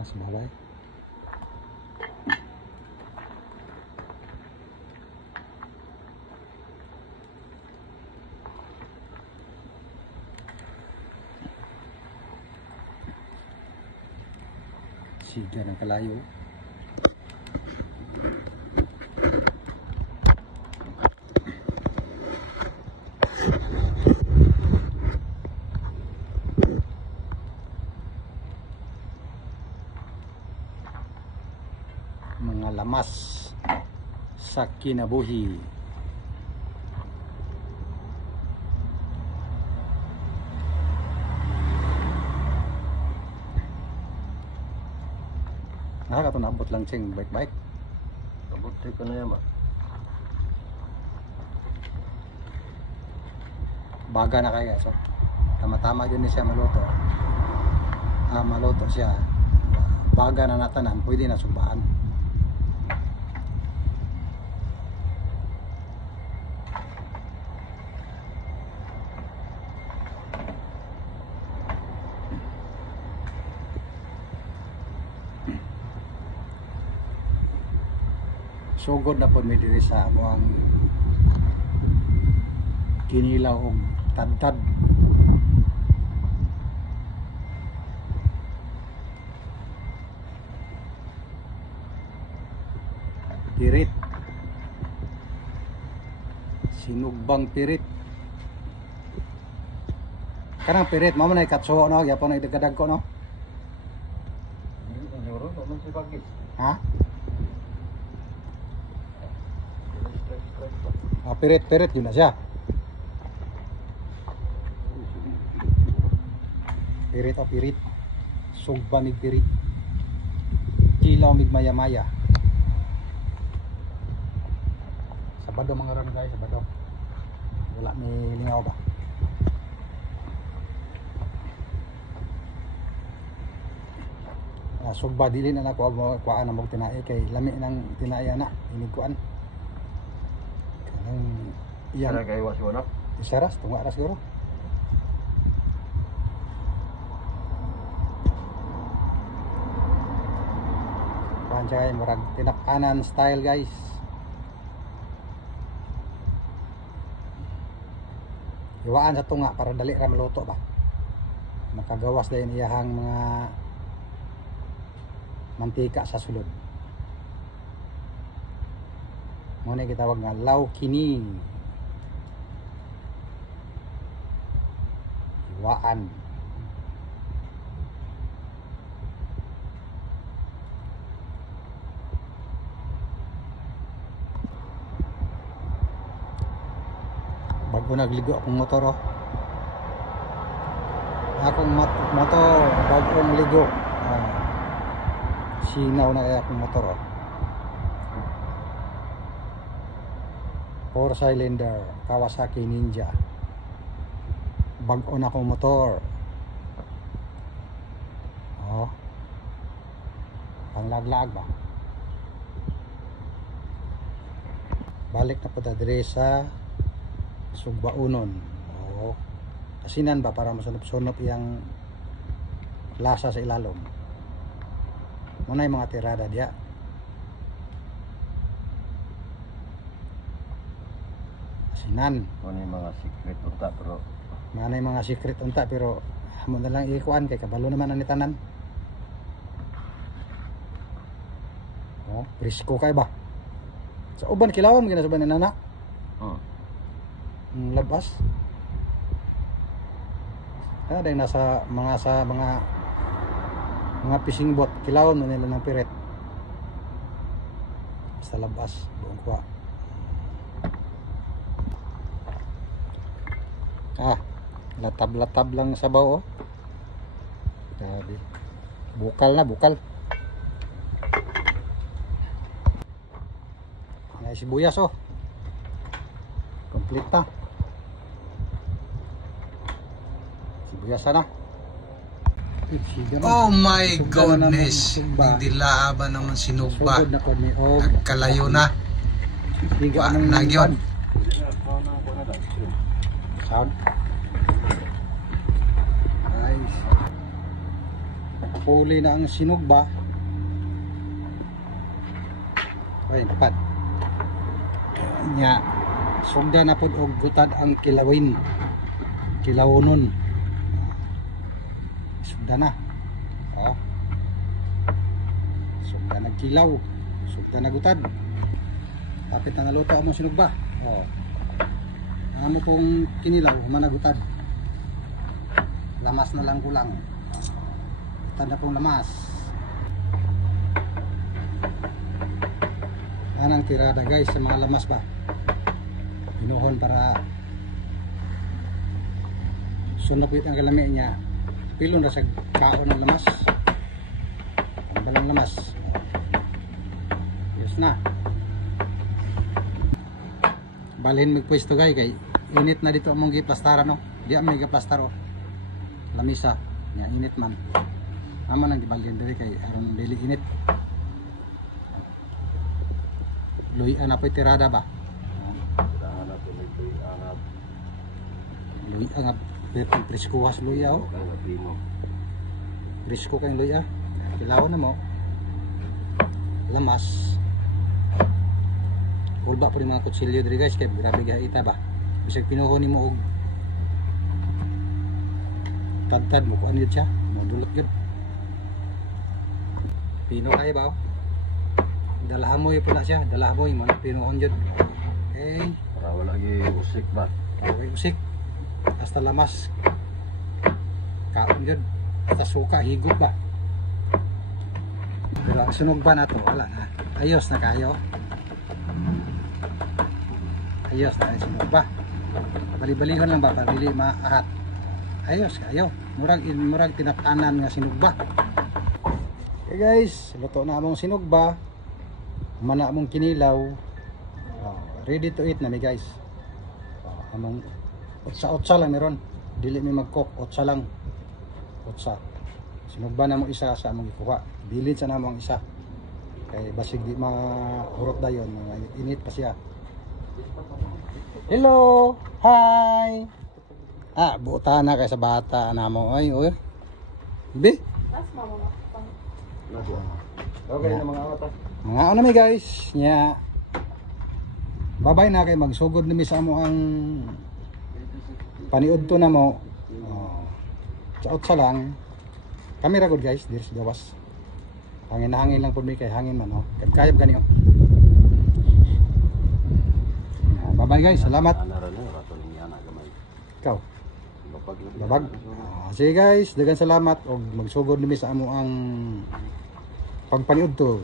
Nasa baway. Siga ng kalayo. Mga lamas sa kinabuhi. Nakakatunabot lang sing bike-bike. Abot ko na yan ba? Baga na kaya, so tama-tama yun siya maluto. Maluto siya. Baga na natanan, pwede na sumbaan. Sugod na po may diri sa among kinilaw og tadtad. Pirit. Sinugbang pirit. Kanang pirit mo man ay katso no, gyapon ay dagdag ko no. Siguro naman si Bagis. Ha? Pirit yun na siya. Pirit. Sugba mig pirit. Kilaw mig maya-maya. Sabado mga ron guys, sabado. Wala may lingaw ba? Sugba dili na nako kuan na mo tinae kay lami nang tinae na iniguan. Iyan Sana kayo was wala. isaras tunga ras siguro. Pancay murag tinakanan style guys. Iwaan sa tunga para dali ra maluto ba. Makagawas dayon iyahang mga mantika sa sulod. Muna gitawag nga law kini. Iwaan. Bago nagligo akong motor oh. Akong motor bagong ligo. Sinaw na kaya akong motor oh. 4-cylinder Kawasaki Ninja. Bago na akong motor. Oh. Panglaglag ba? Balik na po diri sa Sugbaunon. Oh. Kasinan ba para masunop-sunop yang lasa sa ilalom. Muna yung mga tirada diya. Kasinan. Ano yung mga secret unta pero Mana yung mga secret unta pero mo na lang ikuan kay kabalo naman ang tanan. Oh, presko kay ba? Sa uban kilawon ginasaban ni nana. Labas. Ada yung nasa mga fishing boat kilawon mo nila ng piret. Sa labas buong kuha. Latab-latab lang sa baw oh. Grabe. Bukal na, bukal. May sibuyas oh. Complete na. Sibuyas na. Oh my goodness. Dila ba naman sinugba. Kalayo na. Nagyon. Sound. Nice. Napuli na ang sinugba. Ay, dapat. Nya, sugda na pod og gutad ang kilawin. Kilawonon. Sugda na. Oh. Sugda na kilaw. Sugda na gutad. Kapit na naluto ang sinugba. Oh. Ano pong kinilaw, managutad. Lamas na lang kulang. Tanda pong lamas. Anang tirada guys sa mga lamas ba? Pinuhon para sunopit ang kalami niya. Pilon na sa kaon ng lamas. Ang balang lamas. Yes na. Balhin magpwesto guys kay init na dito among giplastara no. Di amay giplastar oh. Lamisa. Nga init man. Ama nang gibalhin diri kay aron dili init. Luian apoy tirada ba? Luian nga betong preskuhas luya oh. Presko kay luya. Kilaw na mo. Lamas. Ulba po rin mga kutsilyo diri guys kay grabe gaita ba. Bisag pinuhon nimo og tad mo kuan yun siya. Madulot yun. Pino kaya ba? Dalahamoy po na siya. Dalahamoy mo na pinuhon yun. Okay. Para wala lagi usik ba? Okay, usik. Hasta lamas. Kaon yun. Hasta suka, higop ba? Pero ang sunog ba na to? Wala na. Ayos na kayo. Ayos na kayo sunog ba? Bali-balihon lang ba? Pagdili maahat. Ayos kayo. Murag tinatanan nga sinugba. Okay guys, luto na among sinugba. Mana among kinilaw. Ready to eat na mi guys. Among otsa lang meron. Dili mi mag-cook, otsa lang. Otsa. Sinugba na mo isa sa among ikuha. Bilid sa namong isa. Kay basig di mahurot dayon, init pa siya. Hello. Hi. Buta na kay sa bata na mo ay oy. Bi. Okay na mga otas. Mga ano mi guys, nya. Babay na kay magsugod nimi sa amo ang paniudto na mo. Chaot sa lang. Kamera gud guys, diri sa gawas. Hangin lang pud mi kay hangin man oh. Kayab gani oh. Bye guys, salamat. Ikaw. Babag. Sige guys, daghang salamat og magsugod nimi sa amo ang pagpaniudto.